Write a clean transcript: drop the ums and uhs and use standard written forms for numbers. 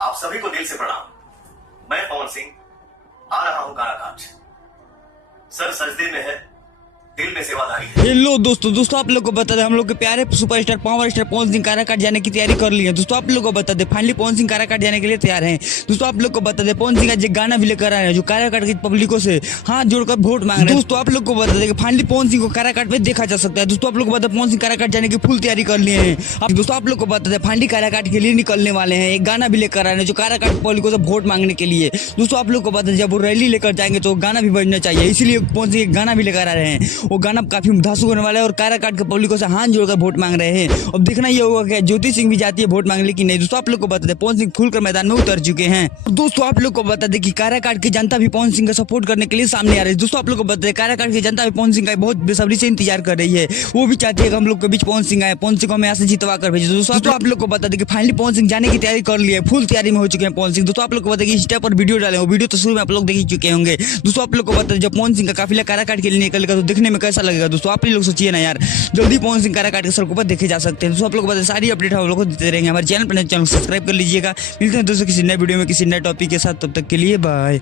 आप सभी को दिल से प्रणाम। मैं पवन सिंह आ रहा हूं काराकाट। सर सजदे में है, दिल में सेवादारी है। हेलो दोस्तों आप लोग को बता दें, हम लोग के प्यारे superstar power star Pawan Singh Karakat जाने की तैयारी कर ली है। दोस्तों आप लोग को बता दें, फाइनली पवन सिंह काराकाट जाने के लिए तैयार हैं। दोस्तों आप लोग को बता दें, पवन सिंह आज एक गाना भी लेकर आए हैं जो काराकाट की पब्लिकों से हाथ जोड़कर वोट मांग रहे हैं। दोस्तों आप लोग को बता दें कि फाइनली पवन सिंह को काराकाट में देखा जा सकता है। दोस्तों आप लोग को बता दें, पवन सिंह काराकाट जाने की फुल तैयारी कर लिए हैं। अब दोस्तों आप लोग को बता दें, फाइनली काराकाट के लिए निकलने वाले हैं। एक गाना भी लेकर आए हैं जो काराकाट पब्लिकों से वोट मांगने के लिए। दोस्तों आप लोग को बता दें, जब वो रैली लेकर जाएंगे तो गाना भी बजना चाहिए, इसीलिए पवन सिंह एक गाना भी लेकर आ रहे हैं। वो गाना काफी धांसू होने वाला है और काराकाट के पब्लिकों से हाथ जोड़कर वोट मांग रहे हैं। अब देखना ये होगा कि ज्योति सिंह भी जाती है वोट मांगने की नहीं। दोस्तों आप लोग को बता दें, पवन सिंह खुलकर मैदान में उतर चुके हैं। दोस्तों आप लोग को बता दें कि काराकाट की जनता भी पवन सिंह का सपोर्ट करने के लिए सामने आ रही है। दोस्तों आप लोग को बता दें, काराकाट की जनता भी पवन सिंह का बहुत बेसब्री से इंतजार कर रही है। वो भी चाहती है कि हम लोग के बीच पवन सिंह आए, पवन सिंह को हम यहाँ से जितवा कर भेजे। दोस्तों आप लोग को बता दें कि फाइनली पवन सिंह जाने की तैयारी कर ली है, फुल तैयारी में हो चुके हैं पवन सिंह। दोस्तों आप लोग को बता दें कि इंस्टा पर वीडियो डाले, वो वीडियो तो शुरू में आप लोग देख ही चुके होंगे। दोस्तों आप लोग को बता दें, जब पवन सिंह का काफिला काराकाट के लिए निकलेगा तो देखने में कैसा लगेगा। दोस्तों आप लोग सोचिए ना यार, जल्दी पवन सिंह काराकाट के सड़कों पर देखे जा सकते हैं। दोस्तों आप लोग को बता दें, सारी अपडेट हम लोग को देते रहेंगे। हमारे चैनल पर सब्सक्राइब कर लीजिएगा। मिलते हैं दोस्तों किसी नए वीडियो में किसी नए टॉपिक के साथ, तब तक के लिए बाय।